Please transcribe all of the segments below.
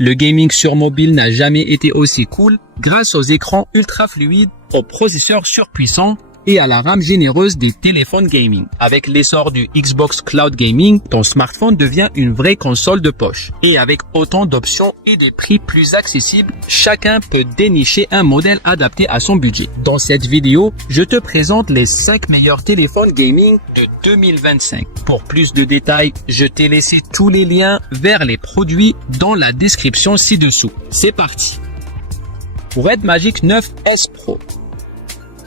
Le gaming sur mobile n'a jamais été aussi cool grâce aux écrans ultra fluides, aux processeurs surpuissants et à la RAM généreuse des téléphones gaming. Avec l'essor du Xbox Cloud Gaming, ton smartphone devient une vraie console de poche. Et avec autant d'options et des prix plus accessibles, chacun peut dénicher un modèle adapté à son budget. Dans cette vidéo, je te présente les 5 meilleurs téléphones gaming de 2025. Pour plus de détails, je t'ai laissé tous les liens vers les produits dans la description ci-dessous. C'est parti! Red Magic 9S Pro.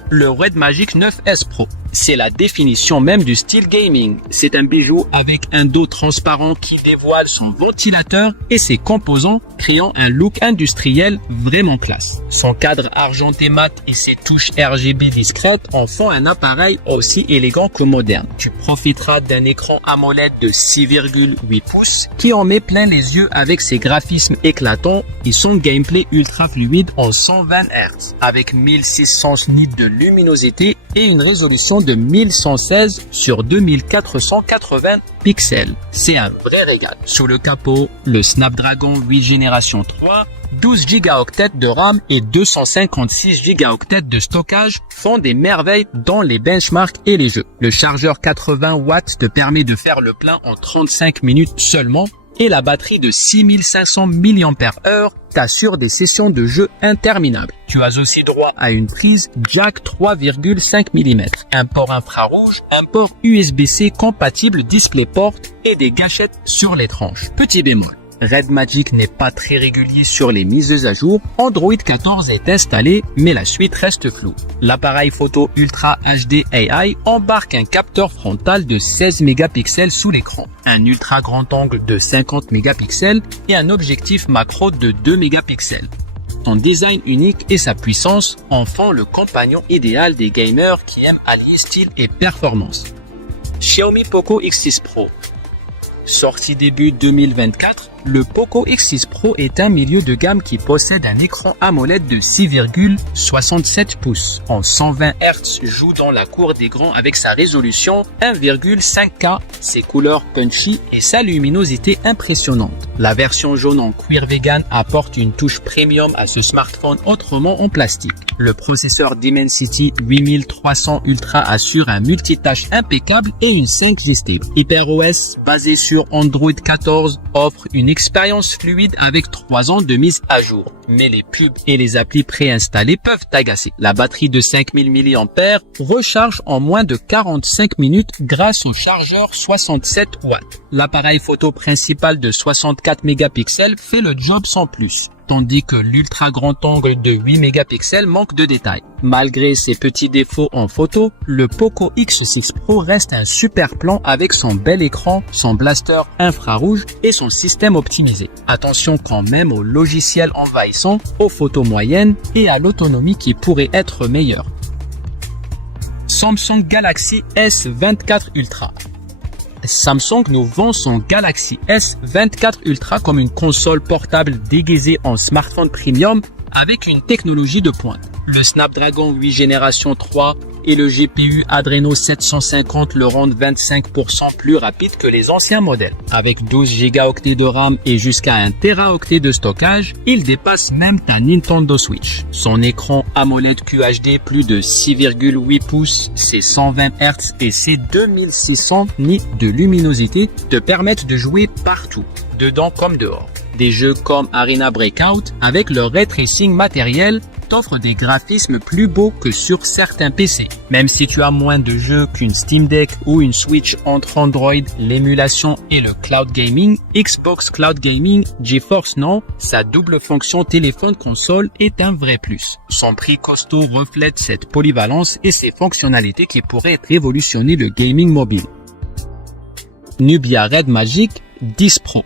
Le Red Magic 9S Pro, c'est la définition même du style gaming. C'est un bijou avec un dos transparent qui dévoile son ventilateur et ses composants, créant un look industriel vraiment classe. Son cadre argenté mat et ses touches RGB discrètes en font un appareil aussi élégant que moderne. Tu profiteras d'un écran AMOLED de 6,8 pouces qui en met plein les yeux avec ses graphismes éclatants et son gameplay ultra fluide en 120 Hz avec 1600 nits de luminosité et une résolution de 1116 sur 2480 pixels. C'est un vrai régal. Sous le capot, le Snapdragon 8 génération 3, 12 Go de RAM et 256 Go de stockage font des merveilles dans les benchmarks et les jeux. Le chargeur 80 watts te permet de faire le plein en 35 minutes seulement et la batterie de 6500 mAh t'assure des sessions de jeu interminables. Tu as aussi droit à une prise jack 3,5 mm, un port infrarouge, un port USB-C compatible DisplayPort et des gâchettes sur les tranches. Petit bémol. Red Magic n'est pas très régulier sur les mises à jour. Android 14 est installé, mais la suite reste floue. L'appareil photo Ultra HD AI embarque un capteur frontal de 16 mégapixels sous l'écran, un ultra grand angle de 50 mégapixels et un objectif macro de 2 mégapixels. Son design unique et sa puissance en font le compagnon idéal des gamers qui aiment allier style et performance. Xiaomi Poco X6 Pro. Sorti début 2024, le Poco X6 Pro est un milieu de gamme qui possède un écran AMOLED de 6,67 pouces en 120 Hz, joue dans la cour des grands avec sa résolution 1,5K, ses couleurs punchy et sa luminosité impressionnante. La version jaune en cuir vegan apporte une touche premium à ce smartphone autrement en plastique. Le processeur Dimensity 8300 Ultra assure un multitâche impeccable et une 5G stable. HyperOS, basé sur Android 14, offre une expérience fluide avec 3 ans de mise à jour. Mais les pubs et les applis préinstallés peuvent t'agacer. La batterie de 5000 mAh recharge en moins de 45 minutes grâce au chargeur 67 watts. L'appareil photo principal de 64 mégapixels fait le job sans plus, tandis que l'ultra grand angle de 8 mégapixels manque de détails. Malgré ses petits défauts en photo, le Poco X6 Pro reste un super plan avec son bel écran, son blaster infrarouge et son système optimisé. Attention quand même au logiciel envahissant, aux photos moyennes et à l'autonomie qui pourrait être meilleure. Samsung Galaxy S24 Ultra. Samsung nous vend son Galaxy S24 Ultra comme une console portable déguisée en smartphone premium avec une technologie de pointe. Le Snapdragon 8 génération 3 et le GPU Adreno 750 le rendent 25% plus rapide que les anciens modèles. Avec 12 Go de RAM et jusqu'à 1 Teraoctet de stockage, il dépasse même ta Nintendo Switch. Son écran AMOLED QHD plus de 6,8 pouces, ses 120 Hz et ses 2600 nits de luminosité te permettent de jouer partout, dedans comme dehors. Des jeux comme Arena Breakout avec leur ray tracing matériel t'offre des graphismes plus beaux que sur certains PC. Même si tu as moins de jeux qu'une Steam Deck ou une Switch entre Android, l'émulation et le cloud gaming, Xbox Cloud Gaming GeForce Now, sa double fonction téléphone-console est un vrai plus. Son prix costaud reflète cette polyvalence et ses fonctionnalités qui pourraient révolutionner le gaming mobile. Nubia Red Magic 10 Pro.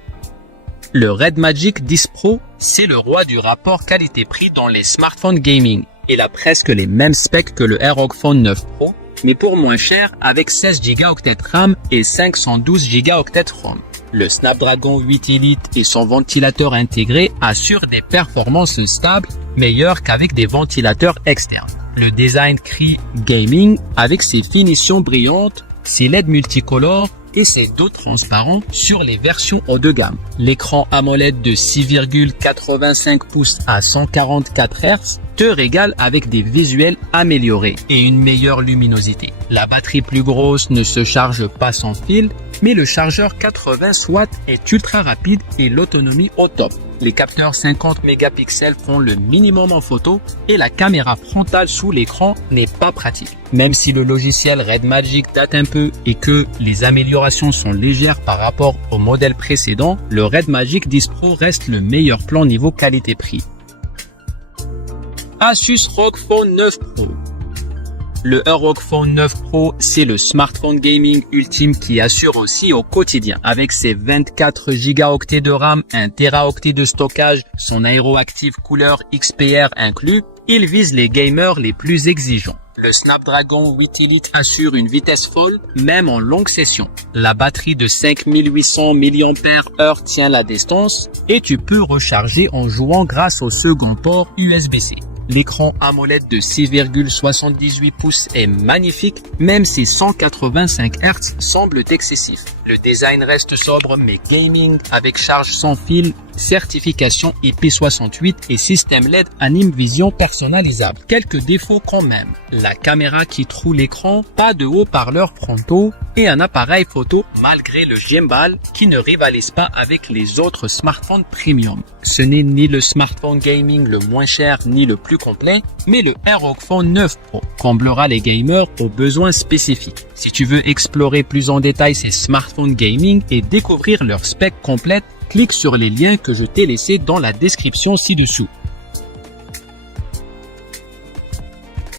Le Red Magic 10 Pro, c'est le roi du rapport qualité-prix dans les smartphones gaming. Il a presque les mêmes specs que le ROG Phone 9 Pro, mais pour moins cher avec 16 Go RAM et 512 Go ROM. Le Snapdragon 8 Elite et son ventilateur intégré assurent des performances stables, meilleures qu'avec des ventilateurs externes. Le design crie gaming avec ses finitions brillantes, ses LED multicolores et ses dos transparents sur les versions haut de gamme. L'écran AMOLED de 6,85 pouces à 144 Hz te régale avec des visuels améliorés et une meilleure luminosité. La batterie plus grosse ne se charge pas sans fil, mais le chargeur 80 watts est ultra rapide et l'autonomie au top. Les capteurs 50 mégapixels font le minimum en photo et la caméra frontale sous l'écran n'est pas pratique. Même si le logiciel Red Magic date un peu et que les améliorations sont légères par rapport au modèle précédent, le Red Magic 10 Pro reste le meilleur plan niveau qualité-prix. Asus ROG Phone 9 Pro. Le ROG Phone 9 Pro, c'est le smartphone gaming ultime qui assure aussi au quotidien. Avec ses 24 Go de RAM, 1 Teraoctet de stockage, son aéroactive couleur XPR inclus, il vise les gamers les plus exigeants. Le Snapdragon 8 Elite assure une vitesse folle, même en longue session. La batterie de 5800 mAh tient la distance et tu peux recharger en jouant grâce au second port USB-C. L'écran AMOLED de 6,78 pouces est magnifique, même si 185 Hz semblent excessifs. Le design reste sobre mais gaming avec charge sans fil, certification IP68 et système LED Anime Vision personnalisable. Quelques défauts quand même. La caméra qui troue l'écran, pas de haut-parleurs frontaux et un appareil photo malgré le gimbal qui ne rivalise pas avec les autres smartphones premium. Ce n'est ni le smartphone gaming le moins cher ni le plus complet, mais le ROG Phone 9 Pro comblera les gamers aux besoins spécifiques. Si tu veux explorer plus en détail ces smartphones gaming et découvrir leur spec complète, clique sur les liens que je t'ai laissés dans la description ci-dessous.